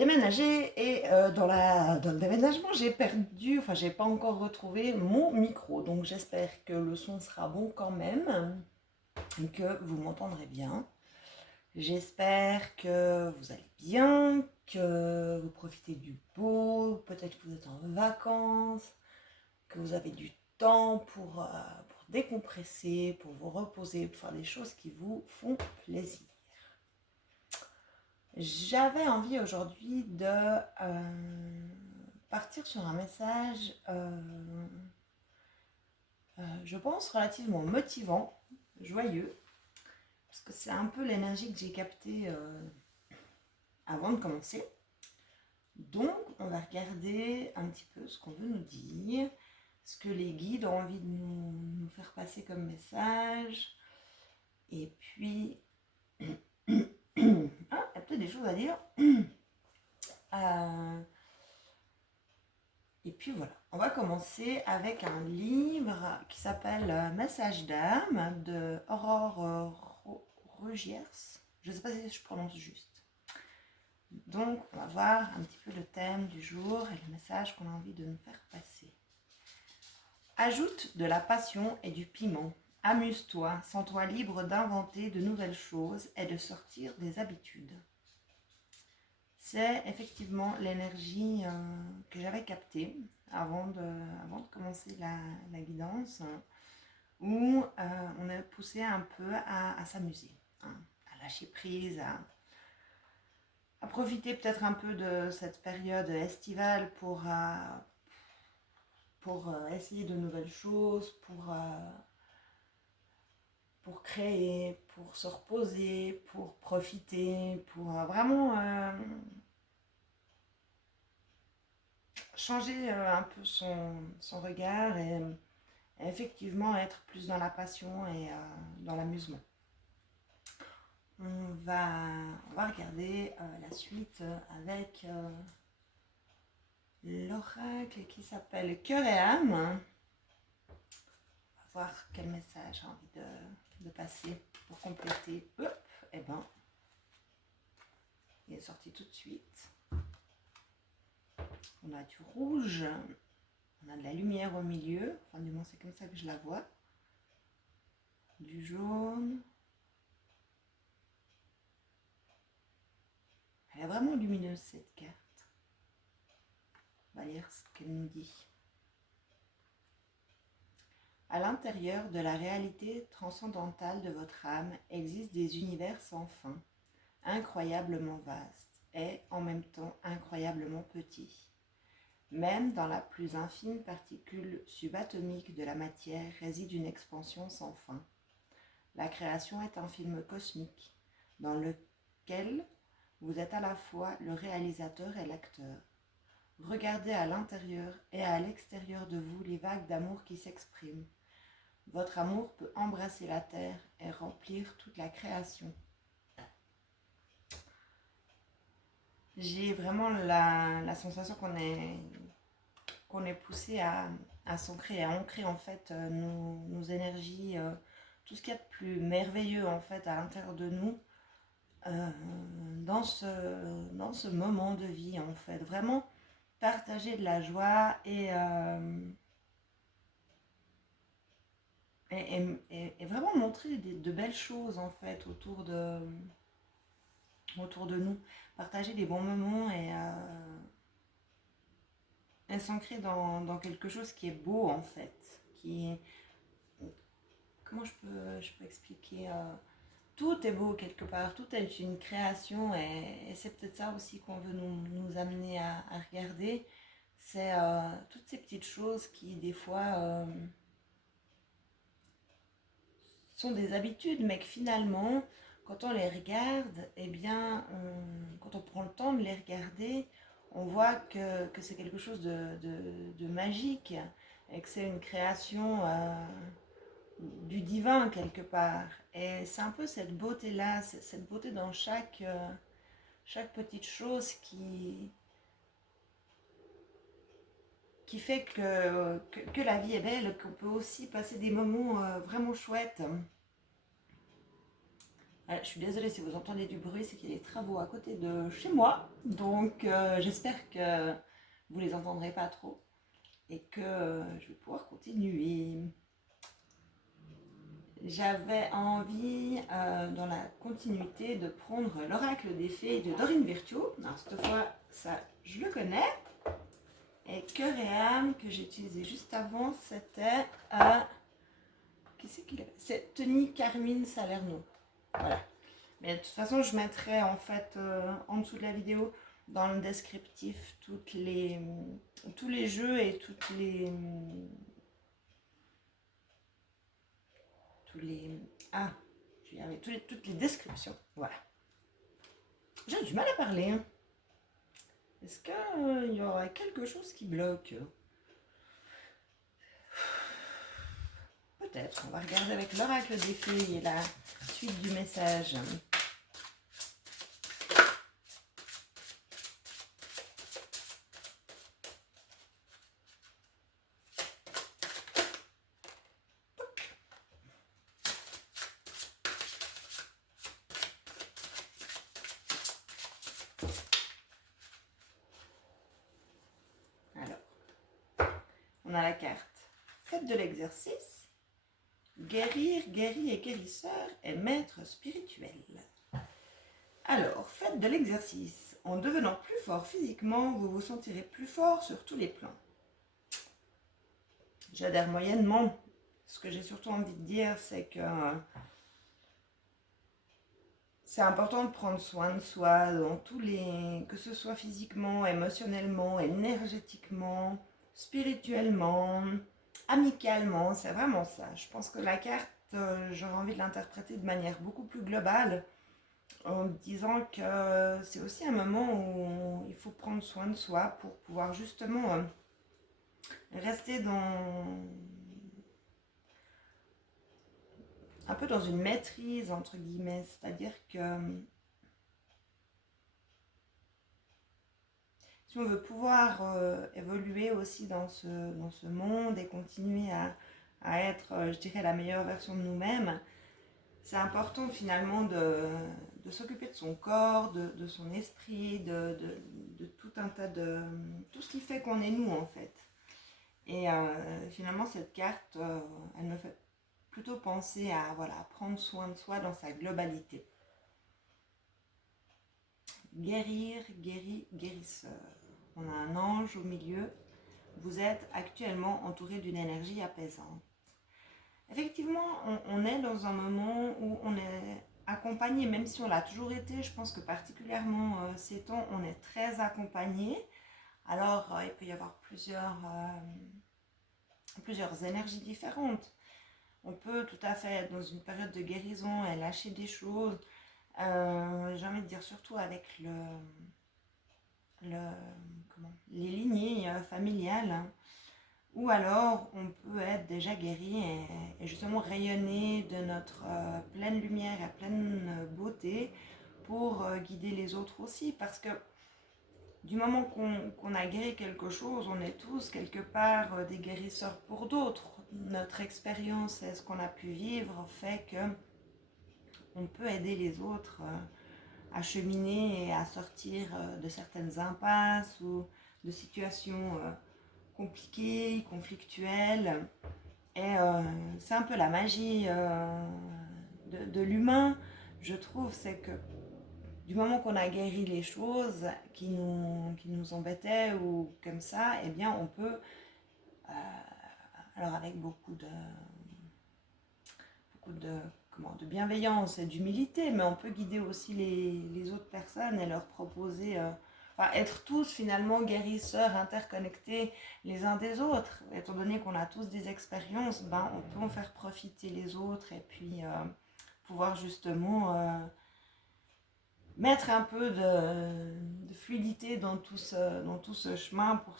déménagé et dans le déménagement, j'ai perdu, enfin, j'ai pas encore retrouvé mon micro. Donc, j'espère que le son sera bon quand même et que vous m'entendrez bien. J'espère que vous allez bien, que vous profitez du beau, peut-être que vous êtes en vacances, que vous avez du temps pour décompresser, pour vous reposer, pour faire des choses qui vous font plaisir. J'avais envie aujourd'hui de partir sur un message, je pense, relativement motivant, joyeux, parce que c'est un peu l'énergie que j'ai captée avant de commencer. Donc, on va regarder un petit peu ce qu'on veut nous dire, ce que les guides ont envie de nous faire passer comme message. Et puis, il y a peut-être des choses à dire. Et puis voilà, on va commencer avec un livre qui s'appelle Message d'âme de Aurore Rugiers. Je ne sais pas si je prononce juste. Donc, on va voir un petit peu le thème du jour et le message qu'on a envie de nous faire passer. Ajoute de la passion et du piment. Amuse-toi, sens-toi libre d'inventer de nouvelles choses et de sortir des habitudes. C'est effectivement l'énergie que j'avais captée avant de commencer la guidance, où on est poussé un peu à s'amuser, hein, à lâcher prise, à profiter peut-être un peu de cette période estivale pour essayer de nouvelles choses, pour créer, pour se reposer, pour profiter, pour vraiment changer un peu son regard et effectivement être plus dans la passion et dans l'amusement. On va regarder la suite avec l'oracle qui s'appelle Cœur et âme. On va voir quel message j'ai envie de passer pour compléter. Hop, et ben, il est sorti tout de suite. On a du rouge, on a de la lumière au milieu, enfin du moins c'est comme ça que je la vois. Du jaune. Elle est vraiment lumineuse cette carte. On va lire ce qu'elle nous dit. À l'intérieur de la réalité transcendantale de votre âme existent des univers sans fin, incroyablement vastes et en même temps incroyablement petits. Même dans la plus infime particule subatomique de la matière réside une expansion sans fin. La création est un film cosmique dans lequel vous êtes à la fois le réalisateur et l'acteur. Regardez à l'intérieur et à l'extérieur de vous les vagues d'amour qui s'expriment. Votre amour peut embrasser la terre et remplir toute la création. J'ai vraiment la sensation qu'on est poussé à s'ancrer, à ancrer en fait nos énergies, tout ce qu'il y a de plus merveilleux en fait à l'intérieur de nous dans ce moment de vie en fait. Vraiment partager de la joie et vraiment montrer de belles choses en fait autour de nous, partager des bons moments et s'ancrer dans quelque chose qui est beau en fait, comment je peux expliquer, tout est beau quelque part, tout est une création et c'est peut-être ça aussi qu'on veut nous amener à regarder, c'est toutes ces petites choses qui des fois sont des habitudes, mais que finalement, quand on les regarde, eh bien, quand on prend le temps de les regarder, on voit que c'est quelque chose de magique et que c'est une création du divin quelque part. Et c'est un peu cette beauté-là, cette beauté dans chaque petite chose qui fait que la vie est belle, qu'on peut aussi passer des moments vraiment chouettes. Je suis désolée si vous entendez du bruit, c'est qu'il y a des travaux à côté de chez moi. Donc j'espère que vous les entendrez pas trop et que je vais pouvoir continuer. J'avais envie, dans la continuité, de prendre l'oracle des fées de Dorine Virtue. Alors cette fois, ça, je le connais. Et Cœur et âme, que j'ai utilisé juste avant, c'était... qui c'est qu'il avait? C'est Tony Carmine Salerno. Voilà. Mais de toute façon, je mettrai en fait en dessous de la vidéo, dans le descriptif, tous les jeux et tous les... Ah, je vais y arriver, toutes les descriptions. Voilà. J'ai du mal à parler. Hein. Est-ce qu'il y aurait quelque chose qui bloque? Peut-être. On va regarder avec l'oracle des fées et la suite du message. Alors, on a la carte. Faites de l'exercice. Guérir, guéri et guérisseur et maître spirituel. Alors, faites de l'exercice. En devenant plus fort physiquement, vous vous sentirez plus fort sur tous les plans. J'adhère moyennement. Ce que j'ai surtout envie de dire, c'est que c'est important de prendre soin de soi, dans que ce soit physiquement, émotionnellement, énergétiquement, spirituellement, amicalement. C'est vraiment ça. Je pense que la carte, j'aurais envie de l'interpréter de manière beaucoup plus globale, en disant que c'est aussi un moment où il faut prendre soin de soi pour pouvoir justement rester un peu dans une maîtrise, entre guillemets. C'est-à-dire que si on veut pouvoir évoluer aussi dans ce monde et continuer à être, je dirais, la meilleure version de nous-mêmes, c'est important finalement de s'occuper de son corps, de son esprit, de tout un tas de... tout ce qui fait qu'on est nous en fait. Et finalement cette carte, elle me fait plutôt penser à prendre soin de soi dans sa globalité. Guérir, guéri, guérisseur. On a un ange au milieu. Vous êtes actuellement entouré d'une énergie apaisante. Effectivement, on est dans un moment où on est accompagné, même si on l'a toujours été. Je pense que particulièrement ces temps, on est très accompagné. Alors, il peut y avoir plusieurs énergies différentes. On peut tout à fait être dans une période de guérison et lâcher des choses. J'ai envie de dire surtout avec les lignées familiales. Hein. Ou alors, on peut être déjà guéri et justement rayonner de notre pleine lumière et pleine beauté pour guider les autres aussi. Parce que du moment qu'on a guéri quelque chose, on est tous quelque part des guérisseurs pour d'autres. Notre expérience et ce qu'on a pu vivre fait que on peut aider les autres à cheminer et à sortir de certaines impasses ou de situations compliquées, conflictuelles. Et c'est un peu la magie de l'humain, je trouve, c'est que du moment qu'on a guéri les choses qui nous embêtaient ou comme ça, eh bien on peut, alors avec beaucoup de bienveillance et d'humilité, mais on peut guider aussi les autres personnes et leur proposer, être tous finalement guérisseurs, interconnectés les uns des autres. Étant donné qu'on a tous des expériences, on peut en faire profiter les autres et puis pouvoir justement mettre un peu de fluidité dans tout ce chemin pour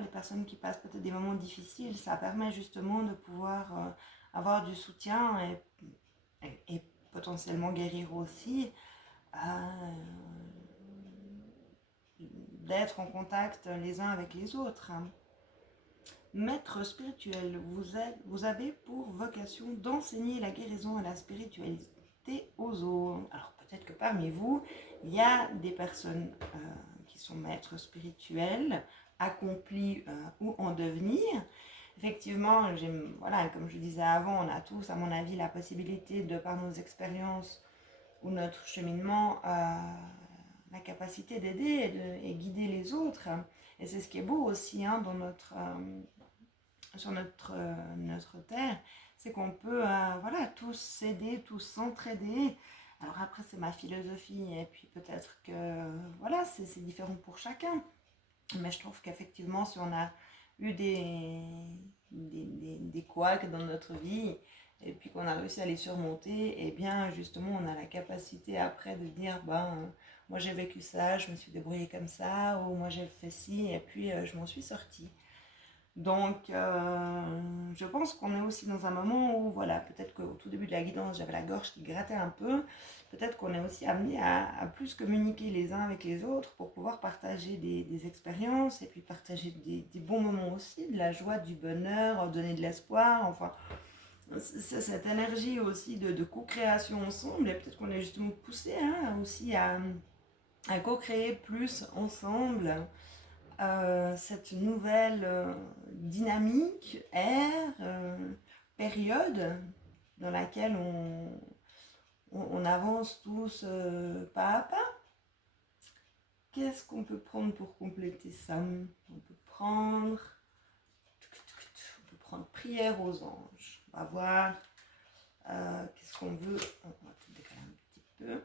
les personnes qui passent peut-être des moments difficiles. Ça permet justement de pouvoir avoir du soutien et potentiellement guérir aussi, d'être en contact les uns avec les autres. Maître spirituel, vous avez pour vocation d'enseigner la guérison et la spiritualité connecter aux autres. Alors peut-être que parmi vous, il y a des personnes qui sont maîtres spirituels, accomplis ou en devenir. Effectivement, voilà, comme je disais avant, on a tous, à mon avis, la possibilité, de par nos expériences ou notre cheminement, la capacité d'aider et guider les autres. Et c'est ce qui est beau aussi hein, sur notre terre, c'est qu'on peut voilà, tous s'aider, tous s'entraider. Alors après, c'est ma philosophie, et puis peut-être que voilà, c'est différent pour chacun. Mais je trouve qu'effectivement, si on a eu des couacs dans notre vie, et puis qu'on a réussi à les surmonter, et bien justement, on a la capacité après de dire, moi j'ai vécu ça, je me suis débrouillée comme ça, ou moi j'ai fait ci, et puis je m'en suis sortie. Donc, je pense qu'on est aussi dans un moment où, voilà, peut-être qu'au tout début de la guidance, j'avais la gorge qui grattait un peu. Peut-être qu'on est aussi amené à plus communiquer les uns avec les autres pour pouvoir partager des expériences et puis partager des bons moments aussi, de la joie, du bonheur, donner de l'espoir. Enfin, c'est cette énergie aussi de co-création ensemble. Et peut-être qu'on est justement poussé hein, aussi à co-créer plus ensemble. Cette nouvelle dynamique, ère, période dans laquelle on avance tous pas à pas. Qu'est-ce qu'on peut prendre pour compléter ça? On peut prendre prière aux anges. On va voir qu'est-ce qu'on veut. On va tout décaler un petit peu.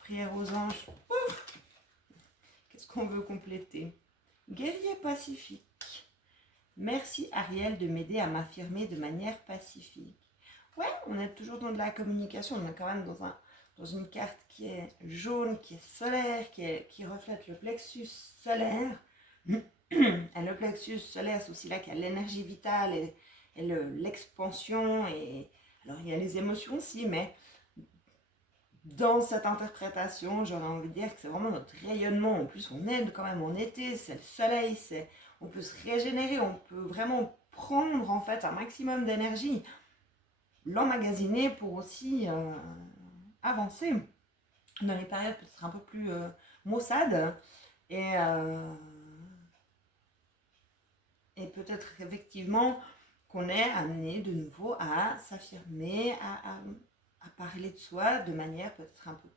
Prière aux anges. Ouf, qu'est-ce qu'on veut compléter? Guerrier pacifique. Merci Ariel de m'aider à m'affirmer de manière pacifique. Ouais, on est toujours dans de la communication. On est quand même dans une carte qui est jaune, qui est solaire, qui reflète le plexus solaire. Et le plexus solaire, c'est aussi là qu'il y a l'énergie vitale et l'expansion. Alors il y a les émotions aussi, mais dans cette interprétation, j'aurais envie de dire que c'est vraiment notre rayonnement. En plus, on est quand même en été, c'est le soleil, on peut se régénérer, on peut vraiment prendre en fait un maximum d'énergie, l'emmagasiner pour aussi avancer dans les périodes peut-être un peu plus maussades et peut-être effectivement qu'on est amené de nouveau à s'affirmer, à parler de soi de manière peut-être un peu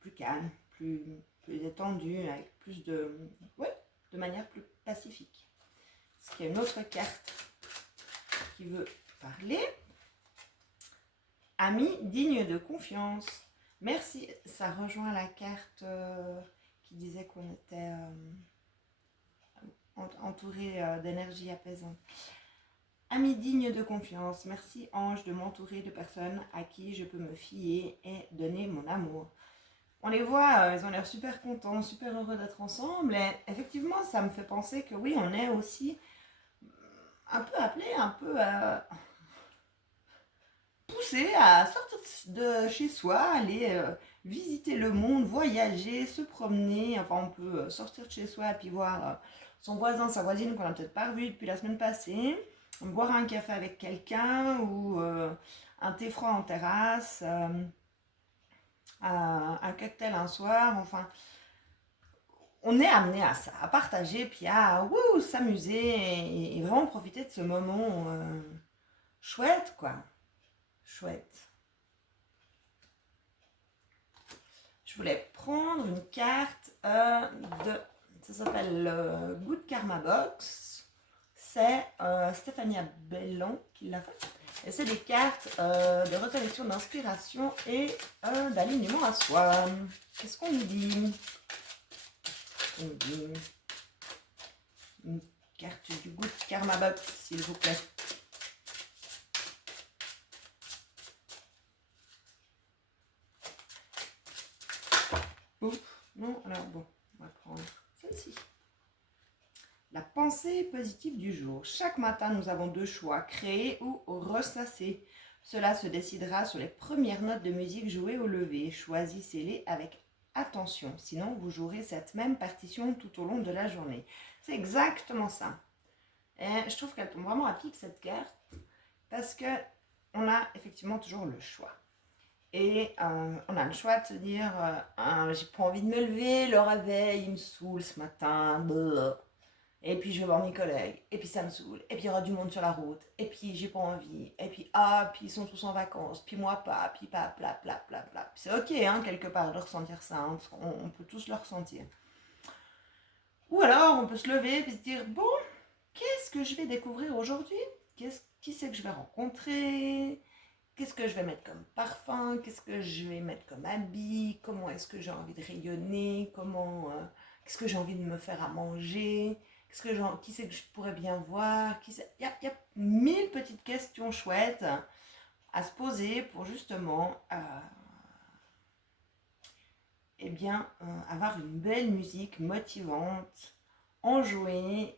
plus calme, plus détendue, avec plus de manière plus pacifique. Est-ce qu'il y a une autre carte qui veut parler? Ami digne de confiance. Merci, ça rejoint la carte qui disait qu'on était entouré d'énergie apaisante. Ami digne de confiance, merci ange de m'entourer de personnes à qui je peux me fier et donner mon amour. On les voit, ils ont l'air super contents, super heureux d'être ensemble. Et effectivement, ça me fait penser que oui, on est aussi un peu appelé, un peu poussé à sortir de chez soi, aller visiter le monde, voyager, se promener. Enfin, on peut sortir de chez soi et puis voir son voisin, sa voisine qu'on n'a peut-être pas revu depuis la semaine passée. Boire un café avec quelqu'un ou un thé froid en terrasse, un cocktail un soir, enfin, on est amené à ça, à partager, puis à s'amuser et vraiment profiter de ce moment chouette, quoi. Chouette. Je voulais prendre une carte ça s'appelle Good Karma Box. C'est Stéphania Bellon qui l'a fait. Et c'est des cartes de reconnexion, d'inspiration et d'alignement à soi. Qu'est-ce qu'on nous dit? Une carte du Good Karma Box, s'il vous plaît. Ouf, non, alors bon, on va prendre celle-ci. La pensée positive du jour. Chaque matin, nous avons deux choix, créer ou ressasser. Cela se décidera sur les premières notes de musique jouées au lever. Choisissez-les avec attention, sinon vous jouerez cette même partition tout au long de la journée. C'est exactement ça. Et je trouve qu'elle tombe vraiment à pic cette carte parce que on a effectivement toujours le choix. Et on a le choix de se dire j'ai pas envie de me lever, le réveil il me saoule ce matin, blablabla. Et puis je vais voir mes collègues, et puis ça me saoule, et puis il y aura du monde sur la route, et puis j'ai pas envie, et puis puis ils sont tous en vacances, puis moi pas, puis pas, bla bla bla bla. C'est ok, hein, quelque part, de ressentir ça, hein, parce qu'on peut tous le ressentir. Ou alors on peut se lever et se dire bon, qu'est-ce que je vais découvrir aujourd'hui? Qui c'est que je vais rencontrer? Qu'est-ce que je vais mettre comme parfum? Qu'est-ce que je vais mettre comme habit? Comment est-ce que j'ai envie de rayonner? Qu'est-ce que j'ai envie de me faire à manger? Qui c'est que je pourrais bien voir? Il y a mille petites questions chouettes à se poser pour justement avoir une belle musique motivante, enjouée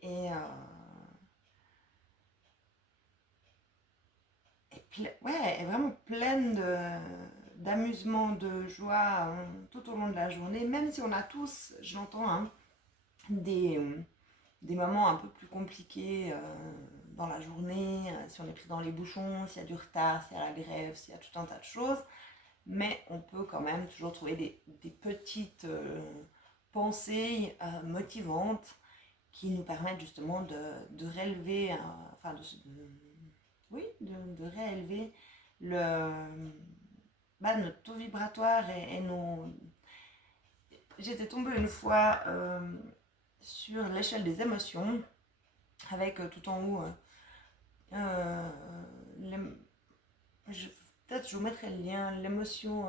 ouais, est vraiment pleine d'amusement, de joie tout au long de la journée, même si on a tous, je l'entends, hein, des moments un peu plus compliqués dans la journée, si on est pris dans les bouchons, s'il y a du retard, s'il y a la grève, s'il y a tout un tas de choses, mais on peut quand même toujours trouver des petites pensées motivantes qui nous permettent justement de réélever, enfin oui, de réélever notre taux vibratoire et nos... J'étais tombée une fois sur l'échelle des émotions, avec tout en haut, euh, je, peut-être je vous mettrai le lien, l'émotion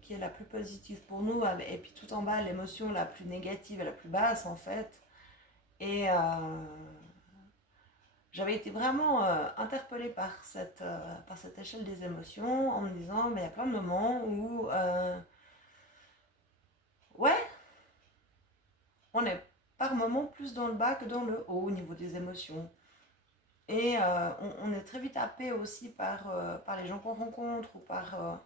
qui est la plus positive pour nous, et puis tout en bas, l'émotion la plus négative et la plus basse en fait. Et j'avais été vraiment interpellée par cette échelle des émotions en me disant, il y a plein de moments où, ouais, on est par moments plus dans le bas que dans le haut au niveau des émotions. Et on est très vite happé aussi par les gens qu'on rencontre ou par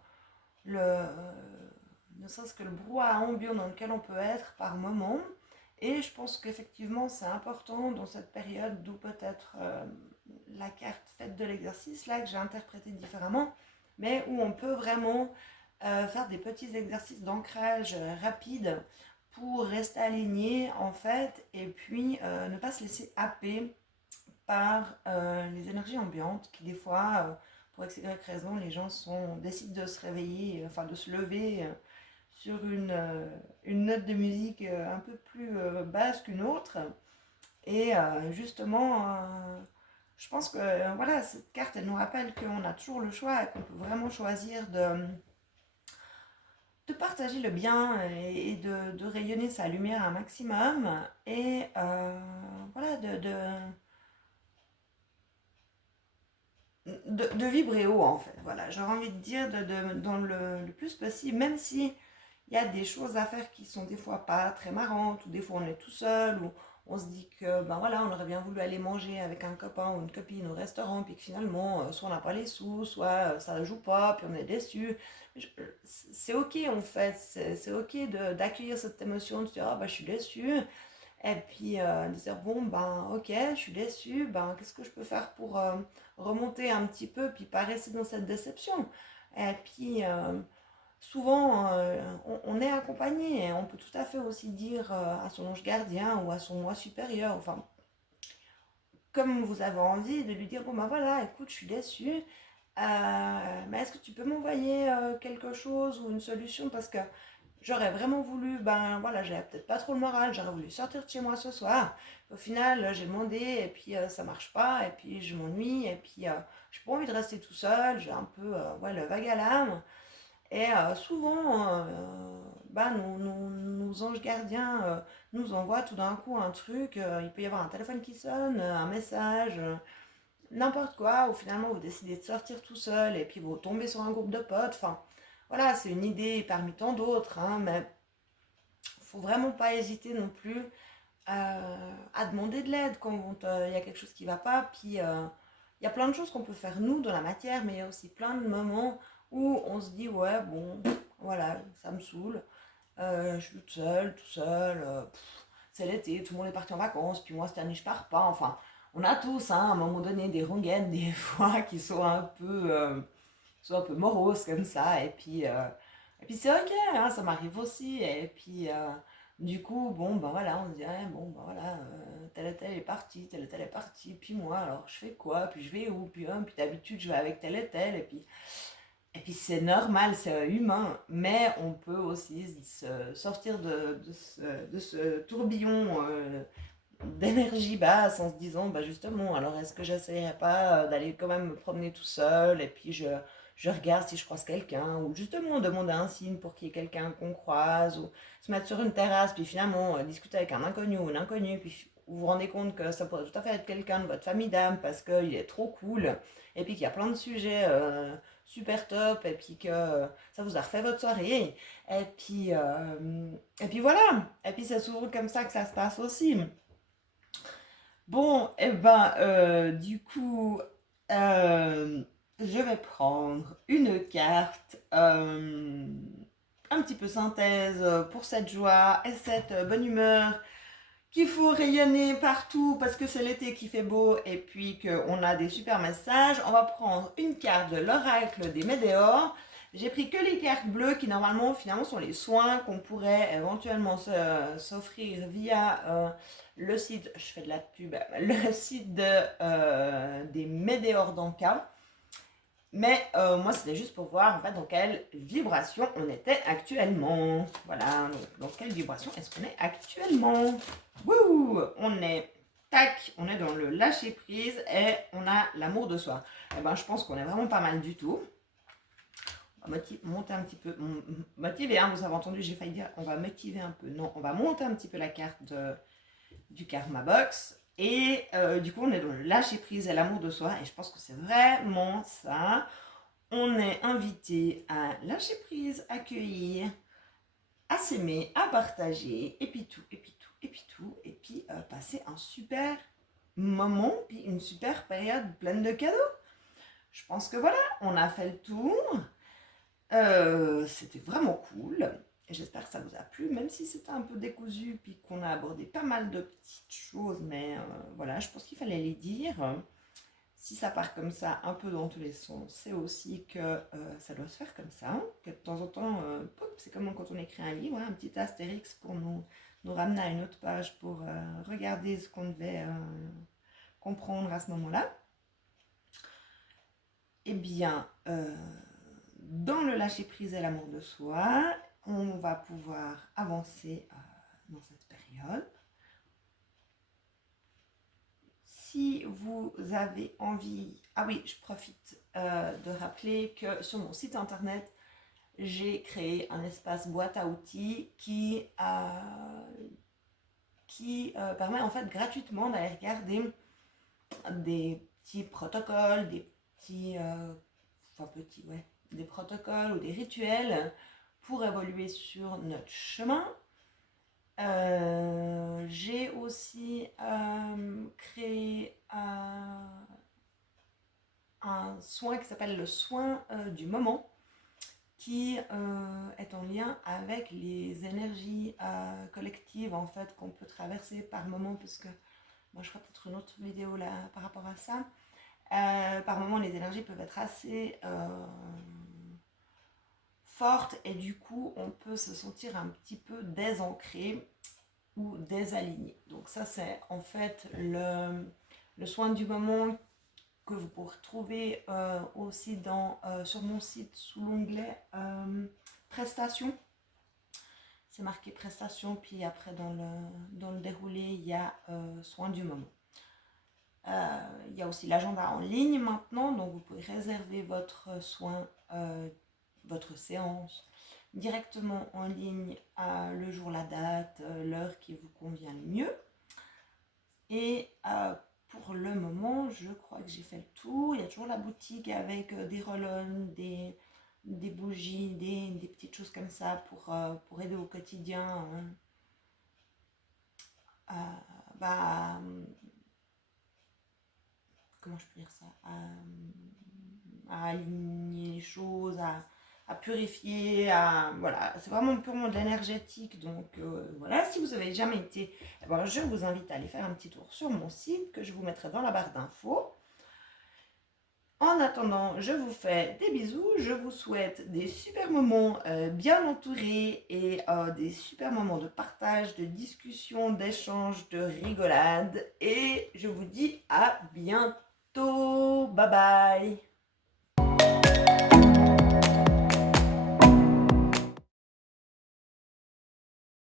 ne serait-ce que le brouhaha ambiant dans lequel on peut être par moment. Et je pense qu'effectivement, c'est important dans cette période d'où peut-être la carte faite de l'exercice, là, que j'ai interprété différemment, mais où on peut vraiment faire des petits exercices d'ancrage rapide pour rester aligné, en fait, et puis ne pas se laisser happer par les énergies ambiantes qui, des fois, pour x, y raison, les gens décident de se réveiller, enfin de se lever sur une note de musique un peu plus basse qu'une autre. Et justement, je pense que voilà, cette carte, elle nous rappelle qu'on a toujours le choix et qu'on peut vraiment choisir de partager le bien et de rayonner sa lumière un maximum. Et voilà, de vibrer haut en fait. Voilà, j'aurais envie de dire dans le plus possible, même si il y a des choses à faire qui sont des fois pas très marrantes, ou des fois on est tout seul, ou on se dit que ben voilà, on aurait bien voulu aller manger avec un copain ou une copine au restaurant, puis que finalement, soit on n'a pas les sous, soit ça ne joue pas, puis on est déçu. C'est ok en fait, c'est ok d'accueillir cette émotion, de se dire ah bah je suis déçu, et puis de dire bon ben ok, je suis déçue, ben qu'est-ce que je peux faire pour remonter un petit peu, puis pas rester dans cette déception. Et puis souvent on est accompagné, et on peut tout à fait aussi dire à son ange gardien ou à son moi supérieur, enfin comme vous avez envie de lui dire bon ben voilà, écoute, je suis déçue, mais est-ce que tu peux m'envoyer quelque chose ou une solution parce que j'aurais vraiment voulu, ben voilà, j'avais peut-être pas trop le moral, j'aurais voulu sortir de chez moi ce soir. Au final, j'ai demandé et puis ça marche pas, et puis je m'ennuie, et puis j'ai pas envie de rester tout seul, j'ai un peu ouais, le vague à l'âme. Et souvent, ben, nos anges gardiens nous envoient tout d'un coup un truc, il peut y avoir un téléphone qui sonne, un message, n'importe quoi, ou finalement vous décidez de sortir tout seul et puis vous tombez sur un groupe de potes. Enfin, voilà, c'est une idée parmi tant d'autres, hein, mais faut vraiment pas hésiter non plus à demander de l'aide quand il y a quelque chose qui va pas. Puis il y a plein de choses qu'on peut faire nous dans la matière, mais il y a aussi plein de moments où on se dit ouais bon, voilà, ça me saoule, je suis tout seul, c'est l'été, tout le monde est parti en vacances, puis moi cette année je pars pas, enfin on a tous, hein, à un moment donné, des rengaines, des fois, qui sont un peu moroses comme ça. Et puis c'est ok, hein, ça m'arrive aussi. Et puis, du coup, bon, ben voilà, on se dit, ah, bon, ben voilà, tel et tel est parti, tel et tel est parti. Puis moi, alors, je fais quoi? Puis je vais où? Puis d'habitude, je vais avec tel et tel. Et puis c'est normal, c'est humain, mais on peut aussi se sortir de ce tourbillon d'énergie basse en se disant, bah justement, alors est-ce que j'essaierais pas d'aller quand même me promener tout seul et puis je regarde si je croise quelqu'un, ou justement demander un signe pour qu'il y ait quelqu'un qu'on croise, ou se mettre sur une terrasse, puis finalement discuter avec un inconnu ou une inconnue, puis vous vous rendez compte que ça pourrait tout à fait être quelqu'un de votre famille d'âme parce qu'il est trop cool, et puis qu'il y a plein de sujets super top, et puis que ça vous a refait votre soirée, et puis voilà, et puis c'est souvent comme ça que ça se passe aussi. Bon, et ben, du coup, je vais prendre une carte un petit peu synthèse pour cette joie et cette bonne humeur qu'il faut rayonner partout parce que c'est l'été qui fait beau et puis qu'on a des super messages. On va prendre une carte de l'oracle des Médéors. J'ai pris que les cartes bleues qui normalement finalement sont les soins qu'on pourrait éventuellement s'offrir via le site, je fais de la pub, le site des Médéors d'Anka. Mais moi, c'était juste pour voir en fait dans quelle vibration on était actuellement. Voilà, donc dans quelle vibration est-ce qu'on est actuellement? Wouh! On est, tac, on est dans le lâcher prise et on a l'amour de soi. Et ben, je pense qu'on est vraiment pas mal du tout. On va monter un petit peu, motiver, hein, vous avez entendu, j'ai failli dire on va motiver un peu. Non, on va monter un petit peu la carte du Karma Box. Et du coup, on est dans le lâcher prise et l'amour de soi. Et je pense que c'est vraiment ça. On est invité à lâcher prise, accueillir, à s'aimer, à partager, et puis tout, et puis tout, et puis tout, et puis passer un super moment, puis une super période pleine de cadeaux. Je pense que voilà, on a fait le tour. C'était vraiment cool. J'espère que ça vous a plu, même si c'était un peu décousu, puis qu'on a abordé pas mal de petites choses, mais voilà, je pense qu'il fallait les dire. Si ça part comme ça, un peu dans tous les sens, c'est aussi que ça doit se faire comme ça, hein, que de temps en temps, c'est comme quand on écrit un livre, hein, un petit astérix pour nous ramener à une autre page, pour regarder ce qu'on devait comprendre à ce moment-là. Eh bien, dans le lâcher-prise et l'amour de soi, on va pouvoir avancer dans cette période. Si vous avez envie... Ah oui, je profite de rappeler que sur mon site internet, j'ai créé un espace boîte à outils qui permet en fait gratuitement d'aller regarder des petits protocoles, des protocoles ou des rituels pour évoluer sur notre chemin. J'ai aussi créé un soin qui s'appelle le soin du moment, qui est en lien avec les énergies collectives en fait qu'on peut traverser par moment, parce que moi je ferai peut-être une autre vidéo là par rapport à ça. Par moment les énergies peuvent être assez fortes et du coup on peut se sentir un petit peu désancré ou désaligné. Donc ça c'est en fait le soin du moment que vous pourrez trouver aussi sur mon site sous l'onglet prestations. C'est marqué prestations, puis après dans le déroulé, il y a soin du moment. Il y a aussi l'agenda en ligne maintenant, donc vous pouvez réserver votre soin, votre séance directement en ligne, le jour, la date, l'heure qui vous convient le mieux. Et pour le moment, je crois que j'ai fait le tour. Il y a toujours la boutique avec des roll-on, des bougies, des petites choses comme ça pour aider au quotidien. Bah, comment je peux dire ça, à aligner les choses, à purifier, voilà, c'est vraiment purement de l'énergétique. Donc voilà, si vous n'avez jamais été, eh ben, je vous invite à aller faire un petit tour sur mon site que je vous mettrai dans la barre d'infos. En attendant, je vous fais des bisous, je vous souhaite des super moments bien entourés et des super moments de partage, de discussion, d'échange, de rigolade. Et je vous dis à bientôt. Bye bye.